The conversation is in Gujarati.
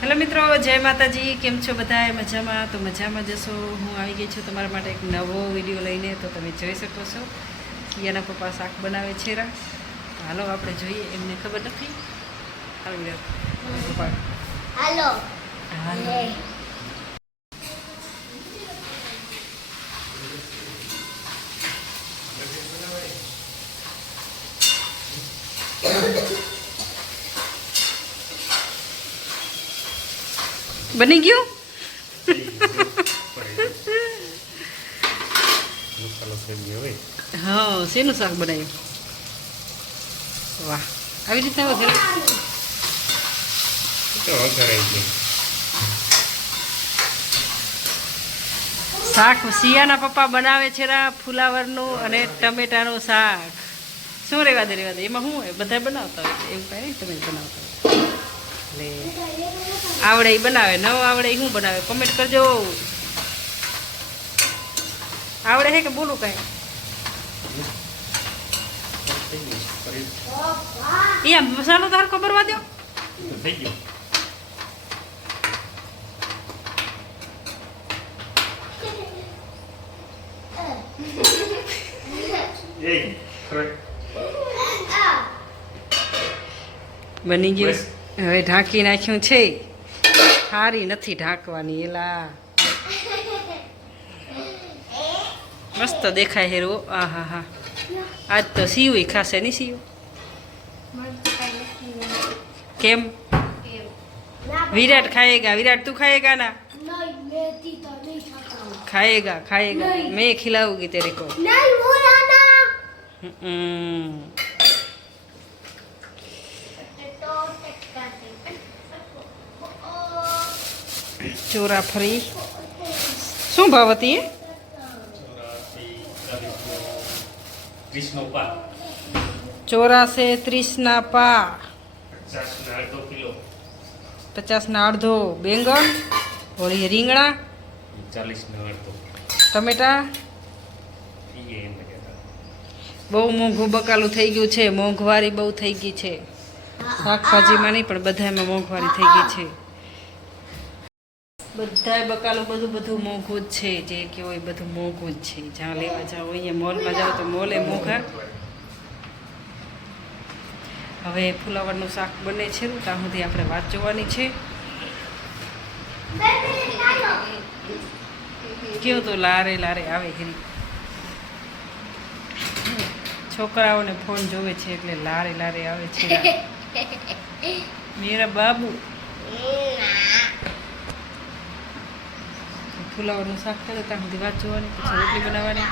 હેલો મિત્રો, જય માતાજી. કેમ છો બધા? મજામાં? તો મજામાં જશો. હું આવી ગઈ છું તમારા માટે એક નવો વિડીયો લઈને. તો તમે જોઈ શકો છો કિયાના પપ્પા શાક બનાવે છે. હાલો આપણે જોઈએ. એમને ખબર નથી. હાલો પપ્પા હાલો. હાલો. બની ગયું. હા, શેનું શાક બનાવ્યું? વાહ, આવી રીતના વઘારે. શાક શિયાના પપ્પા બનાવે છે ફુલાવરનું અને ટમેટાનું શાક. શું રહેવા દે એમાં શું હોય? બધા બનાવતા હોય છે, એવું કાંઈ નહીં. તમે બનાવતા હોય એટલે આવડે એ બનાવે, ન આવડે એ શું બનાવે કોમેન્ટ કરજો. આવડે છે કે બોલું કાંઈ? એ મસાલો તાર ખબર વા દો. બની ગયું. હવે ઢાંકી નાખ્યું છે. સારી નથી ઢાંકવાની. એલા મસ્ત દેખાય હેરો. આ હા હા, આજ તો સીવું ખાશે નહીં સીવું. કેમ? विराट खाएगा. विराट तू खाएगा ना? खाएगा खाएगा. मैं खिलाऊंगी तेरे को. ચોરા ફરી શું ભાવ હતી? ચોરાસે 30 પા. 50 અડધો. બેંગણ વળી રીંગણા 40 ટમેટા. બહુ મોંઘું બકાલું થઈ ગયું છે. મોંઘવારી બહુ થઈ ગઈ છે. શાકભાજીમાં નહીં પણ બધામાં મોંઘવારી થઈ ગઈ છે. બધાય બકાલું બધું મોંઘું જ છે. જે કહેવો એ બધું મોંઘું જ છે. જ્યાં લેવા જાઓ અહીંયા મોલમાં જાઓ તો મોલે મોંઘા. હવે ફુલાવરનું શાક બને છે ત્યાં સુધી આપણે વાત જોવાની છે. કેવું તો લારે લારે આવે હેરી. છોકરાઓને ફોન જોવે છે એટલે લારે લારે આવે છે. મેરા બાબુ. ફુલાવરનું શાક કરે ત્યાં સુધી વાત જોવાની, પછી રોટલી બનાવવાની.